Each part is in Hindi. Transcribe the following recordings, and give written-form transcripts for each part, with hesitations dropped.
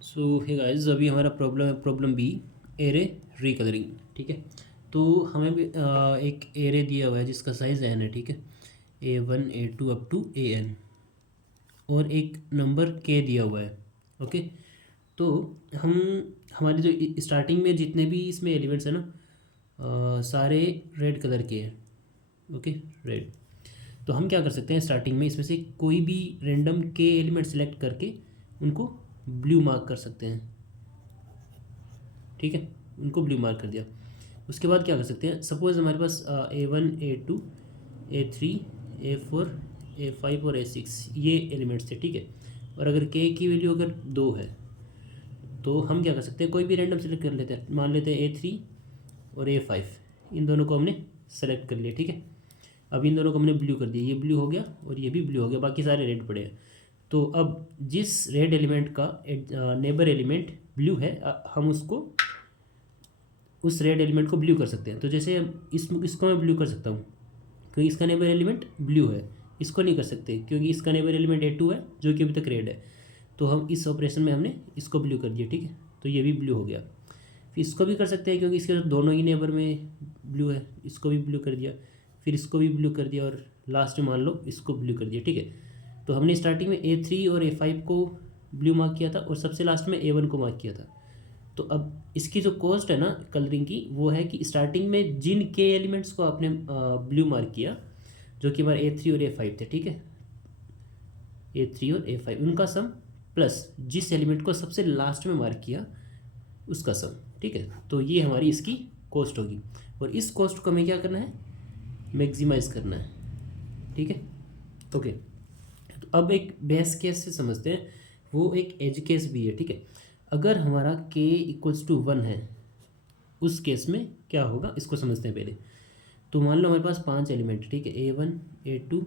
सो हे गाइस, अभी हमारा प्रॉब्लम है प्रॉब्लम बी, एरे रिकलरिंग। ठीक है, तो हमें भी एक एरे दिया हुआ है जिसका साइज़ एन है। ठीक है, A1 A2 up to AN, और एक नंबर के दिया हुआ है। ओके, तो हम हमारे जो स्टार्टिंग में जितने भी इसमें एलिमेंट्स हैं ना, सारे रेड कलर के हैं। Okay, red. तो हम क्या कर सकते हैं, स्टार्टिंग में इसमें से कोई भी रैंडम के एलिमेंट सेलेक्ट करके उनको ब्लू मार्क कर सकते हैं। ठीक है, उनको ब्लू मार्क कर दिया। उसके बाद क्या कर सकते हैं, सपोज़ हमारे पास A1 A2 A3 A4 A5 और A6 ये एलिमेंट्स थे। ठीक है, और अगर के की वैल्यू अगर 2 है तो हम क्या कर सकते हैं, कोई भी रैंडम सेलेक्ट कर लेते हैं। मान लेते हैं A3 और A5, इन दोनों को हमने सेलेक्ट कर लिया। ठीक है, अब इन दोनों को हमने ब्लू कर दिया, ये ब्लू हो गया और ये भी ब्लू हो गया, बाकी सारे रेड पड़े हैं। तो अब जिस रेड एलिमेंट का नेबर एलिमेंट ब्लू है, हम उसको उस रेड एलिमेंट को ब्लू कर सकते हैं। तो जैसे इसको मैं ब्लू कर सकता हूँ क्योंकि इसका नेबर एलिमेंट ब्लू है। इसको नहीं कर सकते क्योंकि इसका नेबर एलिमेंट A2 है जो कि अभी तक रेड है। तो हम इस ऑपरेशन में हमने इसको ब्लू कर दिया। ठीक है, तो ये भी ब्लू हो गया। फिर इसको भी कर सकते हैं क्योंकि इसके दोनों ही नेबर में ब्लू है, इसको भी ब्लू कर दिया। फिर इसको भी ब्लू कर दिया और लास्ट में मान लो इसको ब्लू कर दिया। ठीक है, तो हमने स्टार्टिंग में A3 और A5 को ब्लू मार्क किया था और सबसे लास्ट में A1 को मार्क किया था। तो अब इसकी जो कॉस्ट है ना कलरिंग की, वो है कि स्टार्टिंग में जिन के एलिमेंट्स को आपने ब्लू मार्क किया, जो कि हमारे A3 और A5 थे। ठीक है, A3 और A5 उनका सम प्लस जिस एलिमेंट को सबसे लास्ट में मार्क किया उसका सम। ठीक है, तो ये हमारी इसकी कॉस्ट होगी और इस कॉस्ट को हमें क्या करना है, मैक्सिमाइज करना है। ठीक है, ओके। तो अब एक बेस केस से समझते हैं, वो एक एज केस भी है। ठीक है, अगर हमारा k इक्वल्स टू 1 है, उस केस में क्या होगा इसको समझते हैं पहले। तो मान लो हमारे पास 5 एलिमेंट। ठीक है, A1 A2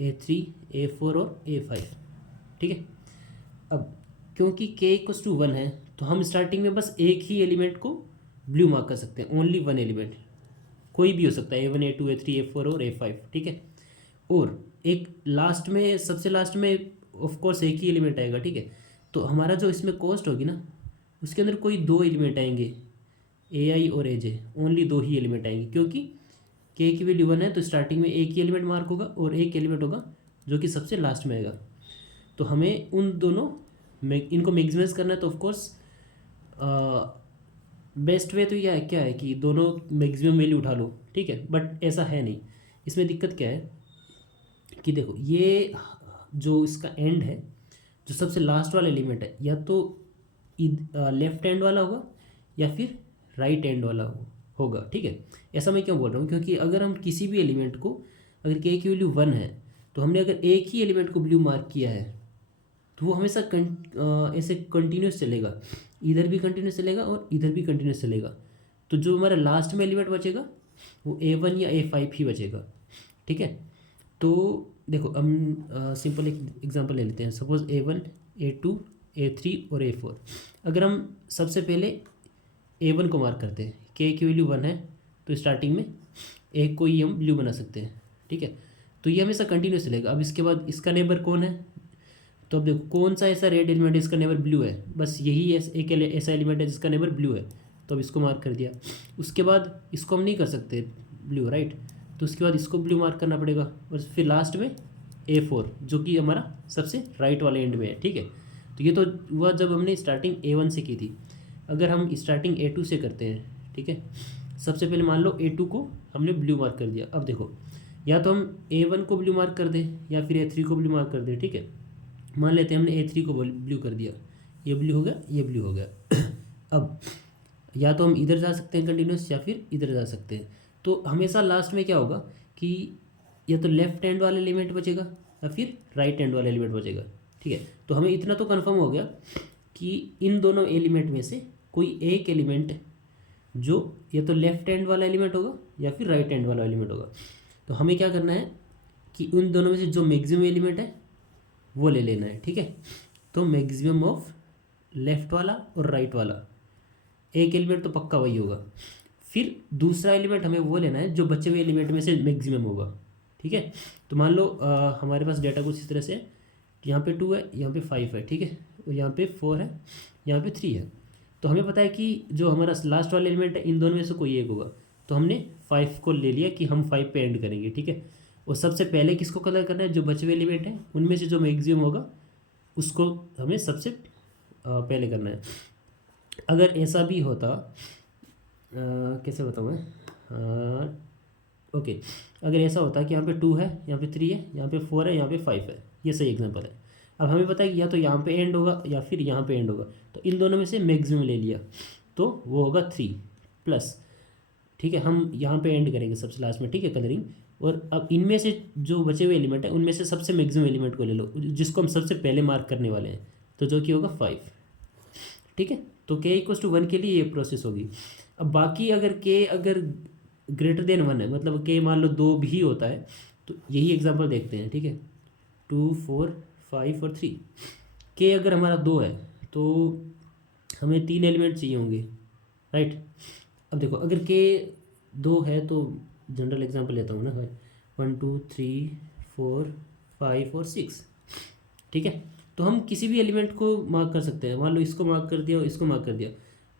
A3 A4 और A5। ठीक है, अब क्योंकि k इक्वल्स टू 1 है तो हम स्टार्टिंग में बस एक ही एलिमेंट को ब्लू मार्क कर सकते हैं, ओनली वन एलिमेंट। कोई भी हो सकता है, A1 A2 A3 A4 और A5। ठीक है, और एक लास्ट में, सबसे लास्ट में ऑफ कोर्स एक ही एलिमेंट आएगा। ठीक है, तो हमारा जो इसमें कॉस्ट होगी ना, उसके अंदर कोई दो एलिमेंट आएंगे, AI और AJ, ओनली दो ही एलिमेंट आएंगे क्योंकि k की वैल्यू 1 है। तो स्टार्टिंग में एक ही एलिमेंट मार्क होगा और एक एलिमेंट होगा जो कि सबसे लास्ट में आएगा। तो हमें उन दोनों में इनको मैक्सिमाइज करना है। तो ऑफकोर्स बेस्ट वे तो यह है, क्या है कि दोनों मैक्सिमम वैल्यू उठा लो। ठीक है, बट ऐसा है नहीं। इसमें दिक्कत क्या है कि देखो, ये जो इसका एंड है, जो सबसे लास्ट वाला एलिमेंट है, या तो लेफ्ट हैंड वाला होगा या फिर राइट हैंड वाला होगा। ठीक है, ऐसा मैं क्यों बोल रहा हूँ, क्योंकि अगर हम किसी भी एलिमेंट को, अगर के की वैल्यू 1 है तो हमने अगर एक ही एलिमेंट को ब्लू मार्क किया है तो वो हमेशा ऐसे कंटिन्यूस चलेगा, इधर भी कंटिन्यूस चलेगा और इधर भी कंटिन्यूस चलेगा। तो जो हमारा लास्ट में एलिमेंट बचेगा वो A1 या A5 ही बचेगा। ठीक है, तो देखो हम सिंपल एक एग्जांपल ले लेते हैं। सपोज A1 A2 A3 और A4। अगर हम सबसे पहले A1 को मार्क करते हैं, k की वैल्यू 1 है तो स्टार्टिंग में एक को ही हम ब्लू बना सकते हैं। ठीक है, तो ये हमेशा कंटिन्यूस चलेगा। अब इसके बाद इसका नेबर कौन है, तो अब देखो कौन सा ऐसा रेड एलिमेंट है इसका नेबर ब्लू है, बस यही एक ऐसा एलिमेंट है जिसका नेबर ब्लू है। तो अब इसको मार्क कर दिया। उसके बाद इसको हम नहीं कर सकते ब्लू, राइट, तो उसके बाद इसको ब्लू मार्क करना पड़ेगा और फिर लास्ट में A4 जो कि हमारा सबसे राइट वाले एंड में है। ठीक है, तो ये तो हुआ जब हमने स्टार्टिंग A1 से की थी। अगर हम स्टार्टिंग A2 से करते हैं, ठीक है, सबसे पहले मान लो A2 को हमने ब्लू मार्क कर दिया। अब देखो, या तो हम A1 को ब्लू मार्क कर दें या फिर A3 को ब्लू मार्क कर दें। ठीक है, मान लेते हैं हमने A3 को ब्लू कर दिया, ये ब्लू हो गया, ये ब्लू हो गया। अब या तो हम इधर जा सकते हैं कंटिन्यूस या फिर इधर जा सकते हैं। तो हमेशा लास्ट में क्या होगा कि या तो लेफ्ट हैंड वाला एलिमेंट बचेगा या फिर राइट हैंड वाला एलिमेंट बचेगा। ठीक है, तो हमें इतना तो कंफर्म हो गया कि इन दोनों एलिमेंट में से कोई एक एलिमेंट जो या तो लेफ्ट हैंड वाला एलिमेंट होगा या फिर राइट हैंड वाला एलिमेंट होगा। तो हमें क्या करना है कि उन दोनों में से जो मैक्सिमम एलिमेंट है वो ले लेना है। ठीक है, तो मैक्सिमम ऑफ लेफ्ट वाला और राइट वाला, एक एलिमेंट तो पक्का वही होगा। फिर दूसरा एलिमेंट हमें वो लेना है जो बचे हुए एलिमेंट में से मैक्सिमम होगा। ठीक है, तो मान लो हमारे पास डेटा कुछ इस तरह से यहाँ पे 2 है, यहाँ पे 5 है, ठीक है, और यहाँ पे 4 है, यहाँ पे 3 है। तो हमें पता है कि जो हमारा लास्ट वाला एलिमेंट है इन दोनों में से कोई एक होगा, तो हमने 5 को ले लिया कि हम 5 पे एंड करेंगे, ठीक है। और सबसे पहले किसको कलर करना है, जो बचे हुए एलिमेंट हैं उनमें से जो मैक्सिमम होगा उसको हमें सबसे पहले करना है। अगर ऐसा भी होता, कैसे बताऊँ मैं, ओके, अगर ऐसा होता कि यहाँ पे 2 है, यहाँ पे 3 है, यहाँ पे 4 है, यहाँ पे 5 है, ये सही एग्जांपल है। अब हमें पता है कि या तो यहाँ पे एंड होगा या फिर यहाँ पे एंड होगा, तो इन दोनों में से मैक्सिमम ले लिया तो वो होगा 3 प्लस, ठीक है। हम यहाँ पे एंड करेंगे सबसे लास्ट में, ठीक है, कलरिंग। और अब इनमें से जो बचे हुए एलिमेंट है उनमें से सबसे मैक्सिमम एलिमेंट को ले लो जिसको हम सबसे पहले मार्क करने वाले हैं, तो जो कि होगा 5, ठीक है। तो k=1 के लिए ये प्रोसेस होगी। अब बाकी अगर अगर ग्रेटर देन 1 है, मतलब k मान लो 2 भी होता है, तो यही एग्जांपल देखते हैं, ठीक है। 2, 4, 5 और 3, k अगर हमारा 2 है तो हमें 3 एलिमेंट चाहिए होंगे, राइट। अब देखो अगर k 2 है तो जनरल एग्जांपल लेता हूँ ना भाई, 1, 2, 3, 4, 5 और 6, ठीक है। तो हम किसी भी एलिमेंट को मार्क कर सकते हैं, मान लो इसको मार्क कर दिया और इसको मार्क कर दिया।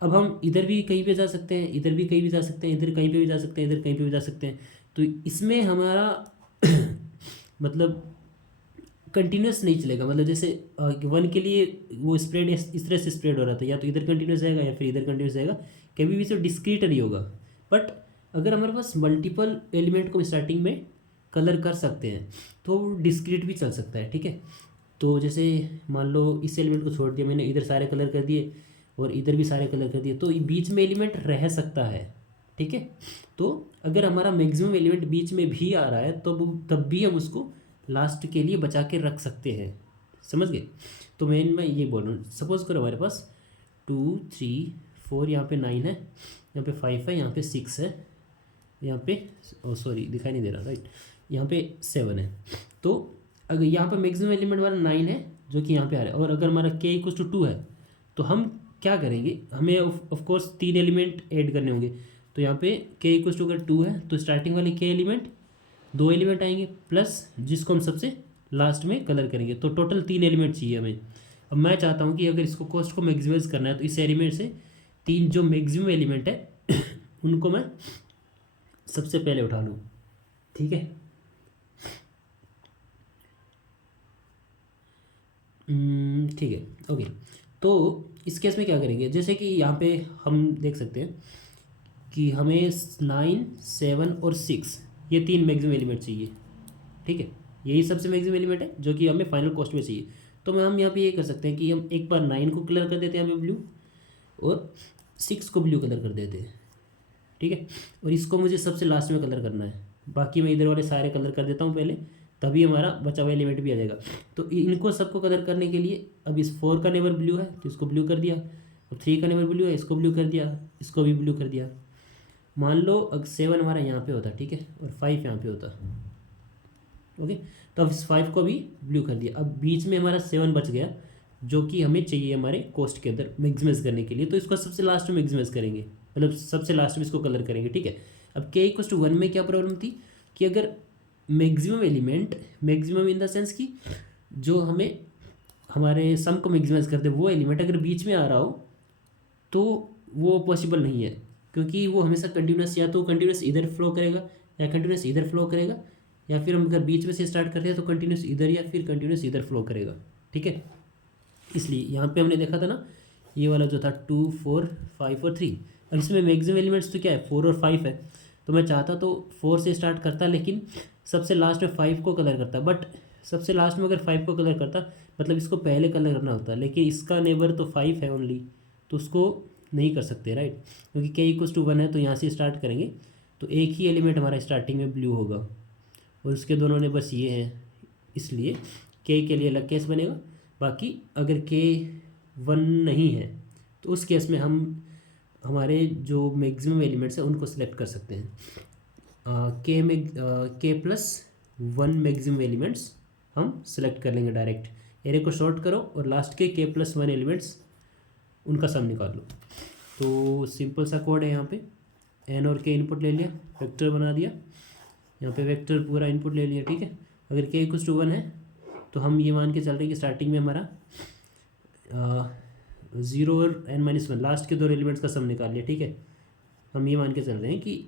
अब हम इधर भी कहीं पे जा सकते हैं, इधर भी कहीं भी जा सकते हैं, इधर कहीं पे भी जा सकते हैं, इधर कहीं पे भी जा सकते हैं। तो इसमें हमारा मतलब कंटिन्यूस नहीं चलेगा, मतलब जैसे 1 के लिए वो स्प्रेड इस तरह से स्प्रेड हो रहा था, या तो इधर कंटिन्यूस जाएगा या फिर इधर कंटिन्यूस जाएगा, कभी भी तो डिस्क्रीट नहीं होगा। बट अगर हमारे पास मल्टीपल एलिमेंट को स्टार्टिंग में कलर कर सकते हैं तो डिस्क्रीट भी चल सकता है, ठीक है। तो जैसे मान लो इस एलिमेंट को छोड़ दिया मैंने, इधर सारे कलर कर दिए और इधर भी सारे कलर कर दिए, तो बीच में एलिमेंट रह सकता है, ठीक है। तो अगर हमारा मैक्सिमम एलिमेंट बीच में भी आ रहा है तो तब भी हम उसको लास्ट के लिए बचा के रख सकते हैं, समझ गए। तो मैं ये बोल रहा हूँ, सपोज करो हमारे पास 2, 3, 4, यहाँ पे 9 है, यहाँ पे 5 है, यहाँ पे 6 है, यहाँ पे सॉरी दिखाई नहीं दे रहा, राइट, यहाँ पे 7 है। तो अगर यहाँ पे मैक्सिमम एलिमेंट हमारा 9 है जो कि यहाँ पे आ रहा है, और अगर हमारा k=2 है तो हम क्या करेंगे, हमें ऑफ कोर्स 3 एलिमेंट ऐड करने होंगे। तो यहाँ पे k=2 है तो स्टार्टिंग वाले k एलिमेंट 2 एलिमेंट आएंगे प्लस जिसको हम सबसे लास्ट में कलर करेंगे, तो टोटल 3 एलिमेंट चाहिए हमें। अब मैं चाहता हूँ कि अगर इसको कॉस्ट को मैक्सिमाइज करना है तो इस एलिमेंट से 3 जो मैक्सिमम एलिमेंट है उनको मैं सबसे पहले उठा लूँ, ठीक है। ठीक है, ओके। तो इस केस में क्या करेंगे, जैसे कि यहाँ पे हम देख सकते हैं कि हमें 9, 7 और 6 ये 3 मैक्सिमम एलिमेंट चाहिए, ठीक है। यही सबसे मैक्सिमम एलिमेंट है जो कि हमें फाइनल कॉस्ट में चाहिए। तो हम यहाँ पे ये कर सकते हैं कि हम एक बार 9 को कलर कर देते हैं हमें ब्लू, और 6 को ब्लू कलर कर देते हैं, ठीक है। और इसको मुझे सबसे लास्ट में कलर करना है, बाकी मैं इधर वाले सारे कलर कर देता हूँ पहले, तभी हमारा बचा हुआ एलिमेंट भी आ जाएगा। तो इनको सबको कलर करने के लिए अब इस 4 का नेबर ब्लू है तो इसको ब्लू कर दिया, अब 3 का नेबर ब्लू है इसको ब्लू कर दिया, इसको भी ब्लू कर दिया। मान लो अगर 7 हमारा यहाँ पे होता, ठीक है, और 5 यहाँ पे होता, ओके, तो अब इस 5 को भी ब्लू कर दिया। अब बीच में हमारा 7 बच गया जो कि हमें चाहिए हमारे कोस्ट के अंदर मैक्सिमाइज करने के लिए, तो इसको सबसे लास्ट में मैक्सिमाइज करेंगे, मतलब सबसे लास्ट में इसको कलर करेंगे, ठीक है। अब k=1 में क्या प्रॉब्लम थी कि अगर maximum element, maximum in the sense कि जो हमें हमारे सम को मैक्सिमाइज करते वो एलिमेंट अगर बीच में आ रहा हो तो वो पॉसिबल नहीं है, क्योंकि वो हमेशा कंटिन्यूस, या तो कंटिन्यूस इधर फ्लो करेगा या कंटिन्यूस इधर फ्लो करेगा, या फिर हम अगर बीच में से स्टार्ट करते हैं तो कंटिन्यूस इधर या फिर कंटिन्यूस इधर फ्लो करेगा, ठीक है। इसलिए यहाँ पे हमने देखा था ना ये वाला जो था 2, 4, 5 और 3, और इसमें मैक्सिमम एलिमेंट्स तो क्या है 4 और 5 है। तो मैं चाहता तो 4 से स्टार्ट करता, लेकिन सबसे लास्ट में 5 को कलर करता, बट सबसे लास्ट में अगर 5 को कलर करता मतलब इसको पहले कलर करना होता, लेकिन इसका नेबर तो 5 है ओनली, तो उसको नहीं कर सकते, राइट, क्योंकि k=1 है तो यहाँ से स्टार्ट करेंगे तो एक ही एलिमेंट हमारा स्टार्टिंग में ब्लू होगा और उसके दोनों नेबर्स ये हैं, इसलिए k के लिए अलग केस बनेगा। बाकी अगर k1 नहीं है तो उस केस में हम हमारे जो मैक्सिमम एलिमेंट्स हैं उनको सेलेक्ट कर सकते हैं। k+1 मैक्सिमम एलिमेंट्स हम सेलेक्ट कर लेंगे डायरेक्ट, एरे को शॉर्ट करो और लास्ट के k+1 एलिमेंट्स उनका सम निकाल लो। तो सिंपल सा कोड है, यहाँ पे n और k इनपुट ले लिया, वेक्टर बना दिया, यहाँ पे वेक्टर पूरा इनपुट ले लिया, ठीक है। अगर k=1 है तो हम ये मान के चल रहे हैं कि स्टार्टिंग में हमारा 0 और n-1 लास्ट के 2 एलिमेंट्स का सम निकाल लिया, ठीक है। हम ये मान के चल रहे हैं कि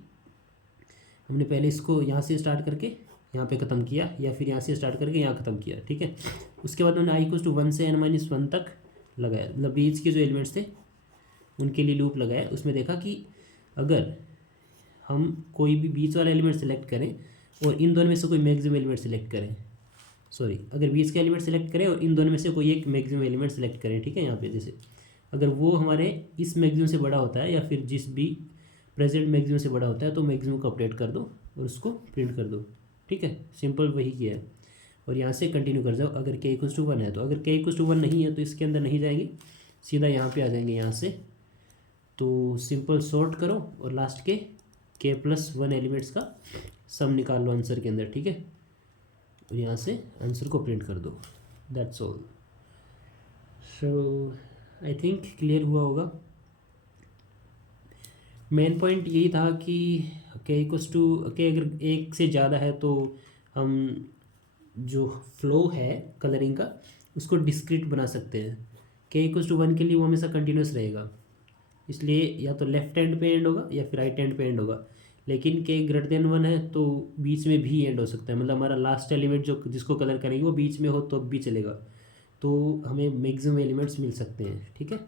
हमने पहले इसको यहाँ से स्टार्ट करके यहाँ पे ख़त्म किया, या फिर यहाँ से स्टार्ट करके यहाँ ख़त्म किया, ठीक है। उसके बाद हमने i=1 से n-1 तक लगाया, मतलब बीच के जो एलिमेंट्स थे उनके लिए लूप लगाया। उसमें देखा कि अगर हम कोई भी बीच वाला एलिमेंट सेलेक्ट करें और इन दोनों में से कोई मैक्सिमम एलिमेंट सेलेक्ट करें, सॉरी, अगर बीच का एलिमेंट सेलेक्ट करें और इन दोनों में से कोई एक मैक्सिमम एलिमेंट सेलेक्ट करें, ठीक है। यहाँ पे जैसे अगर वो हमारे इस मैक्सिमम से बड़ा होता है या फिर जिस भी प्रेजेंट मैक्सिमम से बड़ा होता है तो मैक्सिमम को अपडेट कर दो और उसको प्रिंट कर दो, ठीक है। सिंपल वही किया है। और यहाँ से कंटिन्यू कर जाओ। अगर k=1 है तो, अगर k=1 नहीं है तो इसके अंदर नहीं जाएंगे, सीधा यहाँ पे आ जाएंगे यहाँ से। तो सिंपल सॉर्ट करो और लास्ट के k+1 एलिमेंट्स का सम निकाल लो आंसर के अंदर, ठीक है। और यहाँ से आंसर को प्रिंट कर दो। That's all. So I think clear हुआ होगा। मेन पॉइंट यही था कि k अगर 1 से ज़्यादा है तो हम जो फ्लो है कलरिंग का उसको डिस्क्रीट बना सकते हैं। k=1 के लिए वो हमेशा कंटिन्यूस रहेगा, इसलिए या तो लेफ्ट हैंड पे एंड होगा या फिर राइट हैंड पे एंड होगा। लेकिन k>1 है तो बीच में भी एंड हो सकता है, मतलब हमारा लास्ट एलिमेंट जो जिसको कलर करेंगे वो बीच में हो तो भी चलेगा। तो हमें मैक्सिमम एलिमेंट्स मिल सकते हैं, ठीक है।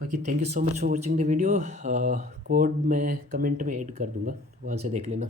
बाकी thank you so much for watching the video. Code मैं कमेंट में ऐड कर दूंगा, वहाँ से देख लेना।